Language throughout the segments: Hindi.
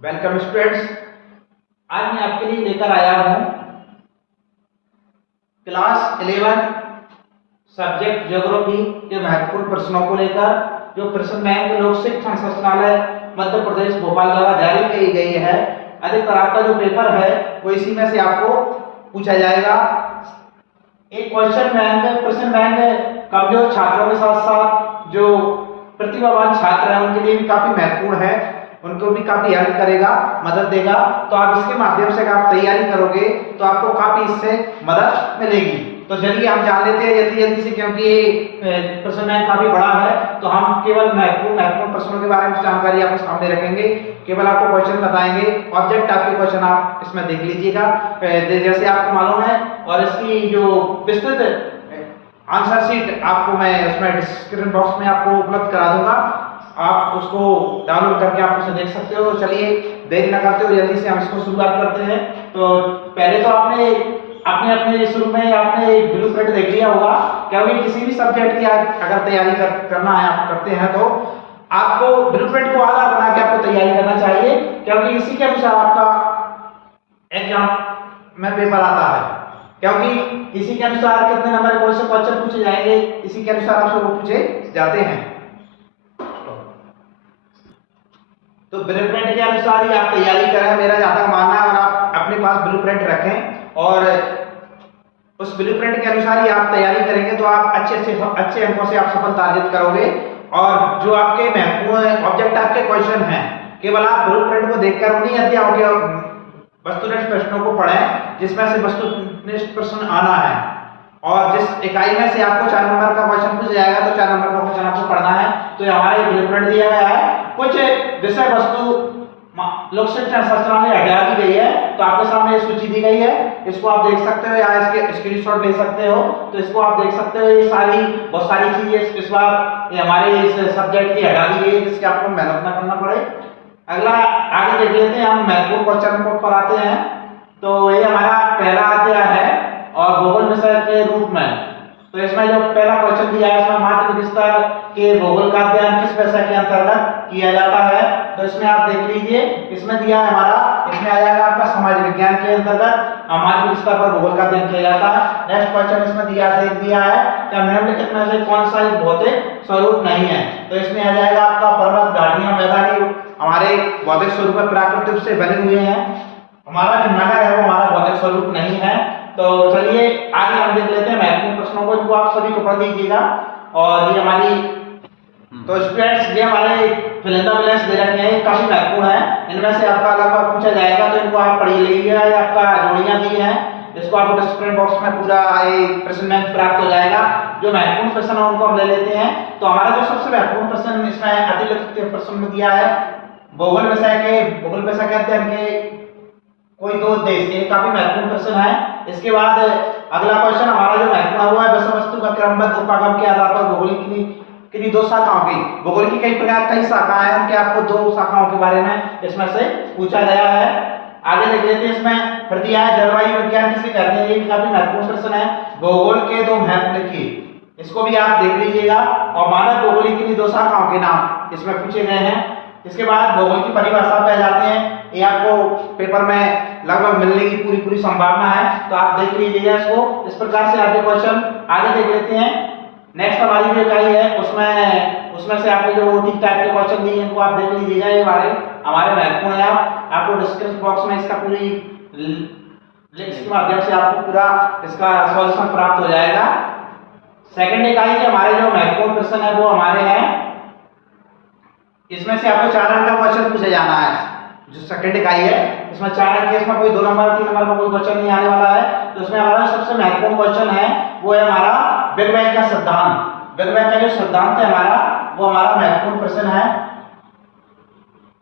Welcome students. आज मैं आपके लिए लेकर आया हूं क्लास 11 सब्जेक्ट ज्योग्राफी के महत्वपूर्ण प्रश्नों को लेकर, जो प्रश्न बैंक लोक शिक्षण संचालय मध्य प्रदेश भोपाल द्वारा जारी की गई है। अधिकतर आपका जो पेपर है वो इसी में से आपको पूछा जाएगा। एक प्रश्न बैंक कमजोर छात्रों के साथ साथ जो प्रतिभावान छात्र हैं उनके लिए भी काफी महत्वपूर्ण है, उनको भी काफी हेल्प करेगा, मदद देगा। तो आप इसके माध्यम से अगर आप तैयारी करोगे तो आपको काफी इससे मदद मिलेगी। तो चलिए हम जान लेते हैं जल्दी जल्दी से, क्योंकि ये प्रश्न बैंक काफी बड़ा है। तो हम केवल महत्वपूर्ण प्रश्नों के बारे में जानकारी आपको सामने रखेंगे, केवल आपको क्वेश्चन बताएंगे। ऑब्जेक्ट आपके क्वेश्चन आप इसमें देख लीजिएगा जैसे आपको मालूम है, और इसकी जो विस्तृत आंसर शीट आपको मैं उसमें डिस्क्रिप्शन बॉक्स में आपको उपलब्ध करा दूंगा, आप उसको डाउनलोड करके आप उसे देख सकते हो। तो चलिए देर न करते हुए जल्दी से हम इसको शुरुआत करते हैं। तो पहले तो आपने अपने शुरू में आपने एक ब्लूप्रिंट देख लिया होगा, क्योंकि किसी भी सब्जेक्ट की अगर तैयारी करना है आप करते हैं तो आपको ब्लूप्रिंट को आधार बना के आपको तैयारी करना चाहिए, क्योंकि इसी के अनुसार आपका एग्जाम में पेपर आता है। क्योंकि इसी के अनुसार कितने नंबर के क्वेश्चन पूछे जाएंगे, इसी के अनुसार आपसे वो पूछे जाते हैं। तो ब्लूप्रिंट के अनुसार ही आप तैयारी करें, मेरा ज्यादा मानना है। और आप अपने पास ब्लूप्रिंट रखें और उस ब्लूप्रिंट के अनुसार ही आप तैयारी करेंगे तो आप अच्छे अंकों से आप सफलता अर्जित करोगे। और जो आपके महत्वपूर्ण ऑब्जेक्ट आपके क्वेश्चन हैं, केवल आप ब्लूप्रिंट को देखकर उन्हीं अध्यायों के वस्तुनिष्ठ प्रश्नों को पढ़ें जिसमें से वस्तुनिष्ठ प्रश्न आना है। और जिस इकाई में से आपको 4 नंबर का क्वेश्चन पूछा जाएगा तो 4 नंबर का क्वेश्चन आपको पढ़ना है। तो हमारे ब्लूप्रिंट दिया गया है, कुछ विषय वस्तु लोक शिक्षण संस्थान में हटा दी गई है। तो आपके सामने सूची दी गई है, इसको आप देख सकते हो या इसके स्क्रीनशॉट ले सकते हो। तो इसको आप देख सकते हो, ये बहुत सारी चीजें इस बार ये हमारे इस सब्जेक्ट की हटा दी गई है, जिसके आपको मेहनत ना करना पड़े। अगला आगे देख लेते हैं, हम महत्वपूर्ण क्वेश्चन को पढ़ाते हैं। तो ये हमारा पहला अध्याय है और भूगोल विषय के रूप में। तो इसमें जो पहला क्वेश्चन दिया है, इसमें माध्यमिक स्तर के भूगोल का अध्ययन किस विषय के अंतर्गत किया जाता है। तो इसमें आप देख लीजिए, इसमें दिया है हमारा, इसमें आ जाएगा आपका समाज विज्ञान के अंतर्गत माध्यमिक स्तर पर भूगोल का अध्ययन किया जाता है। नेक्स्ट क्वेश्चन इसमें दिया है कि निम्नलिखित में से कौन सा एक भौतिक स्वरूप नहीं है। तो इसमें आ जाएगा आपका पर्वत, घाटियां, मैदानी हमारे भौतिक स्वरूप प्राकृतिक से बने हुए हैं। हमारा जो नगर है वो हमारा भौतिक स्वरूप नहीं है। तो चलिए आगे हम देख लेते हैं महत्वपूर्ण प्रश्नों को, इनको आप सभी को पढ़ लीजिएगा। और ये हमारी तो स्टूडेंट्स, ये हमारे फिलिंदा बैलेंस दे रखे हैं, काफी महत्वपूर्ण है। इनमें से आपका लगभग पूछा जाएगा, तो इनको आप पढ़ लीजिएगा। ये आपका जोड़ियां दी हैं, इसको आपको डिस्क्रिप्शन बॉक्स में पूरा प्रश्न बैंक प्राप्त हो जाएगा। जो महत्वपूर्ण प्रश्न है उनको हम ले लेते हैं। तो हमारा जो सबसे महत्वपूर्ण प्रश्न इसमें अतिरिक्त प्रश्न में दिया है, भूगोल विषय के अध्ययन के कोई दो देश, ये काफी महत्वपूर्ण प्रश्न है। इसके बाद अगला क्वेश्चन हमारा जो महत्वपूर्ण हुआ है, विषय वस्तु का क्रमबद्ध उपागम के आधार पर भौगोलिक किन्हीं दो शाखाओं की, भूगोल की कई शाखाएं हैं, उनके आपको 2 शाखाओं के बारे में इसमें से पूछा गया है। आगे देख लेते हैं, इसमें फिर दिया है जलवायु विज्ञान किसे कहते हैं, ये भी काफी महत्वपूर्ण प्रश्न है। भूगोल के 2 महत्व लिखिए, इसको भी आप देख लीजिएगा। और मानव भौगोलिक की 2 शाखाओं के नाम इसमें पूछे गए हैं। इसके बाद भूगोल की परिभाषा पे जाते हैं, ये आपको पेपर में लगभग मिलने की पूरी संभावना है, तो आप देख लीजिएगा इसको। इस प्रकार से आगे क्वेश्चन आगे देख लेते हैं। नेक्स्ट हमारी जो इकाई है उसमें से आपके जो ठीक टाइप के क्वेश्चन दिए इनको आप देख लीजिएगा, ये हमारे महत्वपूर्ण है। आपको डिस्क्रिप्शन बॉक्स में इसका पूरी लिंक के माध्यम से आपको पूरा इसका सॉल्यूशन प्राप्त हो जाएगा। सेकंड इकाई के हमारे जो महत्वपूर्ण प्रश्न है वो हमारे हैं, इसमें से आपको 4 अंक का क्वेश्चन पूछा जाना है। जो सेकंड इकाई है इसमें 4 अंक के, इसमें कोई 2 नंबर 3 नंबर का कोई क्वेश्चन नहीं आने वाला है। तो इसमें हमारा सबसे महत्वपूर्ण क्वेश्चन है वो है हमारा बिग बैंग का सिद्धांत। बिग बैंग का जो सिद्धांत है हमारा, वो हमारा महत्वपूर्ण प्रश्न है,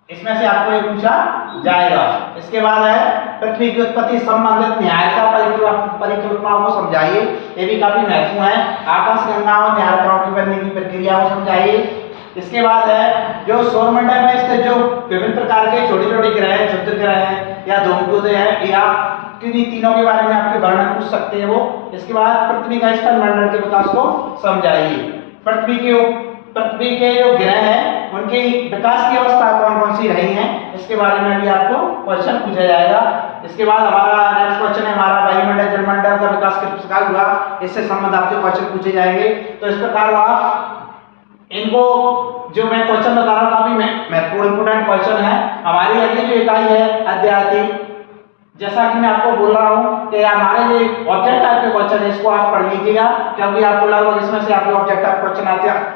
इसमें से आपको ये पूछा जाएगा। इसके बाद है पृथ्वी की उत्पत्ति संबंधित न्यायिका परिकल्पनाओं को समझाइए, ये भी काफी महत्वपूर्ण है। आकाशगंगा और न्यायिकाओं की बनने की प्रक्रिया को समझाइए। इसके बाद है जो सौरमंडल में स्थित जो विभिन्न प्रकार के छोटे ग्रह, क्षुद्र ग्रह हैं या धूमकेतु हैं, या किन्हीं तीनों के बारे में आपके वर्णन पूछ सकते हैं वो। इसके बाद पृथ्वी का स्थल मंडल के विकास को समझाइए। पृथ्वी के जो ग्रह हैं उनकी विकास की अवस्था कौन कौन सी रही है, इसके बारे में भी आपको क्वेश्चन पूछा जाएगा। इसके बाद हमारा नेक्स्ट क्वेश्चन है हमारा वायुमंडल जलमंडल का विकास किस प्रकार हुआ, इससे संबंधित आपके क्वेश्चन पूछे जाएंगे। तो इस प्रकार आप इनको जो मैं क्वेश्चन बता रहा हूँ काफी महत्वपूर्ण इंपोर्टेंट क्वेश्चन है। हमारी अगली जो इकाई है अध्याय 3, जैसा कि मैं आपको बोल रहा हूँ कि हमारे जो ऑब्जेक्ट टाइप के क्वेश्चन है इसको आप पढ़ लीजिएगा, क्योंकि आपको लगभग इसमें से आपके ऑब्जेक्ट टाइप क्वेश्चन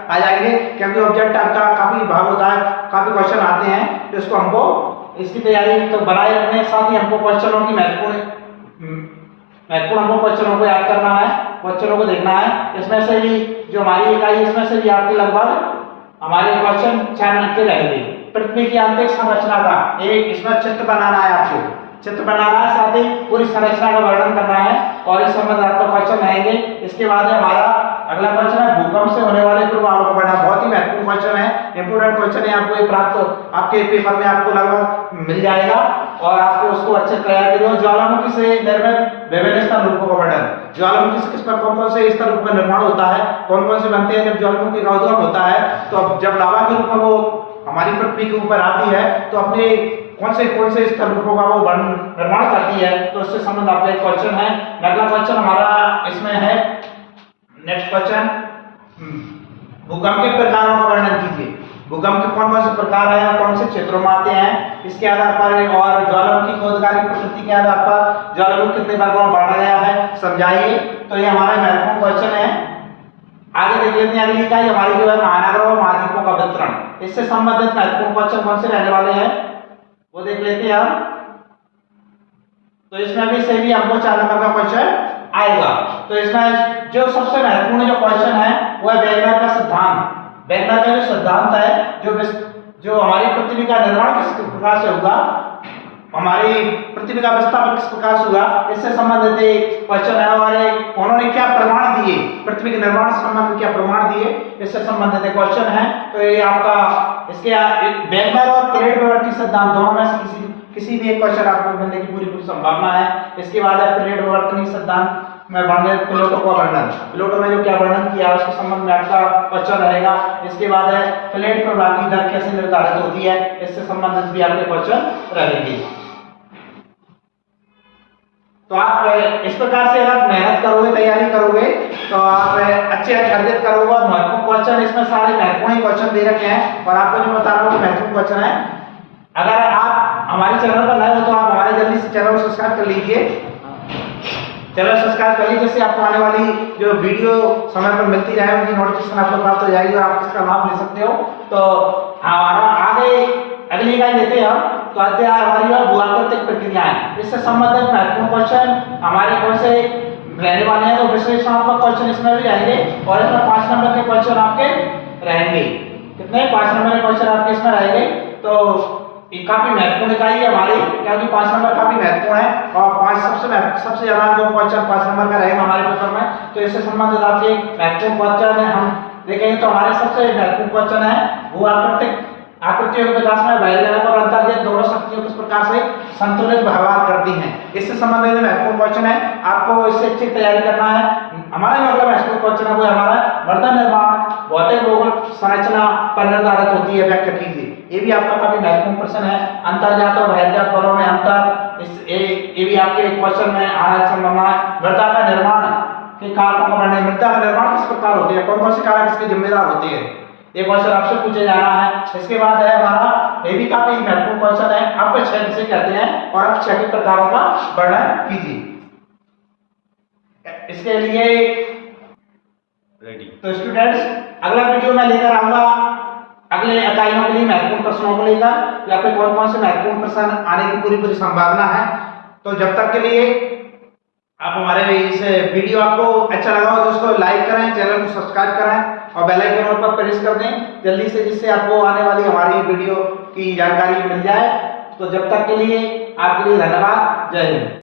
आ जाएंगे, क्योंकि ऑब्जेक्ट टाइप का काफी भाग होता है, काफी क्वेश्चन आते हैं, तो इसको हमको इसकी तैयारी तो बनाए रखने हैं, साथ ही हमको क्वेश्चनों की महत्वपूर्ण हमको क्वेश्चनों को याद करना है, क्वेश्चनों को देखना है। इसमें से भी जो हमारी इकाई है इसमें से भी आपके लगभग हमारे क्वेश्चन 4 नंबर के रहेंगे। पृथ्वी की आंतरिक संरचना का एक इसमें चित्र बनाना है, आपको चित्र बनाना है, साथ ही पूरी संरचना का वर्णन करना है और इस संबंध आपका क्वेश्चन रहेंगे। इसके बाद है हमारा अगला क्वेश्चन है भूकंप से होने वाले प्रभावों को पढ़ना। बहुत ही महत्वपूर्ण क्वेश्चन है, इंपोर्टेंट क्वेश्चन है, आपको ये प्राप्त आपके पेपर में आपको लगभग मिल जाएगा और आपको उसको अच्छे तैयार करिए। ज्वालामुखी से निर्मित विभिन्न स्तन रूपों का वर्णन, ज्वालामुखी से किस पर कौन कौन से स्तन रूप का निर्माण होता है, कौन कौन से बनते हैं। जब ज्वालामुखी का उद्गम होता है तो जब लावा के रूप में वो हमारी पृथ्वी के ऊपर आती है तो अपने कौन से स्तन रूपों का वो निर्माण करती है, तो उससे संबंध आपका एक क्वेश्चन है। अगला क्वेश्चन हमारा इसमें है नेक्स्ट क्वेश्चन, भूकंप के प्रकारों का वर्णन कीजिए। भूकंप के कौन कौन से प्रकार हैं और कौन से क्षेत्रों में आते हैं, इसके आधार पर और ज्वालामुखी खोदकारी प्रकृति के आधार पर ज्वालामुखी कितने भागों में बांटा गया है समझाइए। तो ये हमारा महत्वपूर्ण क्वेश्चन है। आगे देख लेते हैं अगली इकाई हमारी जो है महानगरों और महाद्वीपों का वितरण, इससे संबंधित महत्वपूर्ण क्वेश्चन कौन से रहने वाले हैं वो देख लेते हैं हम। तो इसमें भी से भी हमको 4 नंबर का क्वेश्चन आएगा। तो इसमें जो सबसे महत्वपूर्ण जो क्वेश्चन है वो है वेगनर का सिद्धांत। वेगनर का जो सिद्धांत है जो हमारी पृथ्वी का निर्माण किस प्रकार से होगा, हमारी पृथ्वी का विस्थापन किस प्रकार से हुआ, इससे संबंधित एक क्वेश्चन है। और उन्होंने क्या प्रमाण दिए, पृथ्वी के निर्माण से संबंधित क्या प्रमाण दिए, इससे संबंधित एक क्वेश्चन है। तो ये आपका इसके वेगनर और प्लेट विवर्तन सिद्धांत दोनों में से किसी भी एक क्वेश्चन आपको मिलने की पूरी संभावना है। इसके बाद है प्लेट विवर्तन सिद्धांत में वर्णन प्लेटों का वर्णन, प्लेटों ने जो क्या वर्णन किया उसके संबंध में आपका क्वेश्चन रहेगा। इसके बाद है प्लेट प्रवाह की दर कैसे निर्धारित होती है, इससे संबंधित भी आपके क्वेश्चन रहेंगे। तो आप इस प्रकार से अगर मेहनत करोगे, तैयारी करोगे तो आप अच्छे अर्जित करोगे। और महत्वपूर्ण क्वेश्चन इसमें सारे महत्वपूर्ण क्वेश्चन दे रखे हैं और आपको जो बता रहा हूँ महत्वपूर्ण क्वेश्चन है। अगर आप हमारे चैनल पर नए हो तो आप हमारे जल्दी से चैनल को सब्सक्राइब कर लीजिए, चैनल सब्सक्राइब कर लीजिए, जिससे आपको आने वाली जो वीडियो समय पर मिलती रहे उनकी नोटिफिकेशन आपको प्राप्त हो जाएगी और आप इसका लाभ ले सकते हो। तो हमारा आगे अगली इकाई लेते हैं हम। तो अध्याय हमारी है भूआकृतिक प्रक्रियाएं, इससे संबंधित महत्वपूर्ण क्वेश्चन हमारे कौन से रहने वाले हैं। तो विश्लेषणात्मक क्वेश्चन इसमें भी रहेंगे और इसमें 5 नंबर के क्वेश्चन आपके रहेंगे। कितने 5 नंबर के क्वेश्चन आपके इसमें रहेंगे। तो ये काफी महत्वपूर्ण इकाई है हमारी, क्योंकि 5 नंबर काफी महत्वपूर्ण है और 5 सबसे ज्यादा जो क्वेश्चन 5 नंबर का रहेगा हमारे पेपर में। तो इससे संबंधित आपके महत्वपूर्ण क्वेश्चन है हम देखेंगे। तो हमारे सबसे महत्वपूर्ण क्वेश्चन है भूआकृतिक आकृतियों के विकास में बहिर्गमन और अंतर्गत दोनों शक्तियों किस प्रकार से संतुलित व्यवहार करती हैं, इससे संबंधित महत्वपूर्ण क्वेश्चन है। आपको इससे अच्छी तैयारी करना है। हमारा जो अगला महत्वपूर्ण क्वेश्चन है वो हमारा मर्दन निर्माण भौतिक भूगोल संरचना पर निर्धारित होती है, व्याख्या कीजिए। ये भी आपका काफी महत्वपूर्ण प्रश्न है। अंतर्जात और बहिर्जात बलों में अंतर, ये भी आपके क्वेश्चन में आने की संभावना है। मृदा का निर्माण के कारकों का वर्णन, मृदा का निर्माण किस प्रकार होती है, कौन कौन से कारक इसके जिम्मेदार होते हैं, ये क्वेश्चन आपसे पूछे जाना है। इसके बाद है हमारा ये भी काफी महत्वपूर्ण क्वेश्चन है, अपक्षय किसे कहते हैं और अपक्षय के प्रकारों का वर्णन कीजिए। इसके लिए रेडी। तो स्टूडेंट्स अगला वीडियो मैं लेकर आऊंगा अगले इकाइयों के लिए महत्वपूर्ण प्रश्नों को लेकर, या फिर कौन कौन से महत्वपूर्ण प्रश्न आने की पूरी संभावना है। तो जब तक के लिए आप हमारे इस वीडियो आपको अच्छा लगा हो तो उसको लाइक करें, चैनल को सब्सक्राइब करें और बेल आइकन पर प्रेस कर दें जल्दी से, जिससे आपको आने वाली हमारी वीडियो की जानकारी मिल जाए। तो जब तक के लिए आपके लिए धन्यवाद। जय हिंद।